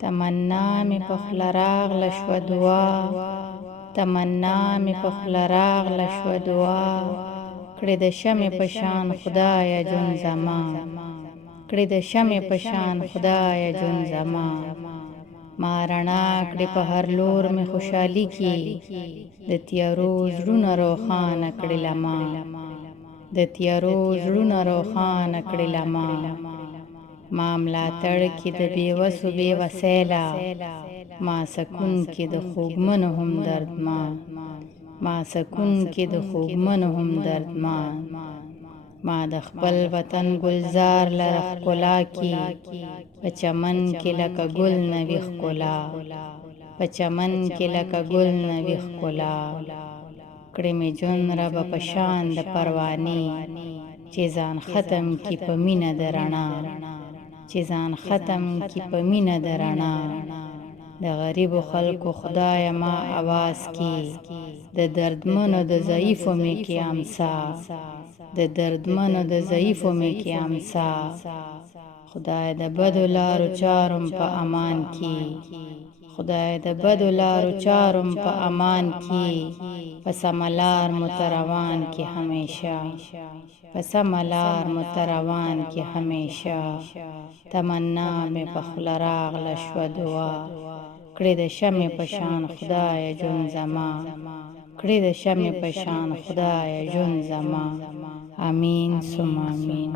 تمنا مې په خوله راغله شوه دعا، تمنا مې په خوله راغله شوه دعا، کړې د شمع په شان خدایه ژوند زما، کړې د شمع په شان خدایه ژوند زما. ما رڼا کړې په هر لور مې خوشحالي کې، د تیارو زړونه روښانه کړې لما، د تیارو زړونه روښانه کړې لما. ما ملاتړ کې د بېوسو بې وسیله، ما سکون کې د خوږمنو هم دردمان، ما سکون کې د خوږمنو هم دردمان. ما د خپل وطن ګلزار لره ښکلا کې، په چمن کې لکه ګل نوي ښکلا، په چمن کې لکه ګل نوي ښکلا. کړې مې ژوند ربه په شان د پروانې، چې ځان ختم کې په مینه د رڼا، چې ځان ختم کې په مینه د رڼا. د غریبو خلکو خدایه ما اواز کې، د دردمنو د ضعیفو مې کې امسا، د دردمنو د ضعیفو مې کې امسا. خدای د بدو لارو چارم په امان کې، خدای د بدو لارو چارم په امان کې، په سمه لار مو ته روان کې همیشه، په سمه لار مو ته روان کې همیشه. تمنا مې په خوله راغله شوه دعا، کړې د شمع په شان خدایه ژوند زما، کړې د شمع په شان خدایه ژوند زما. امین ثم امین.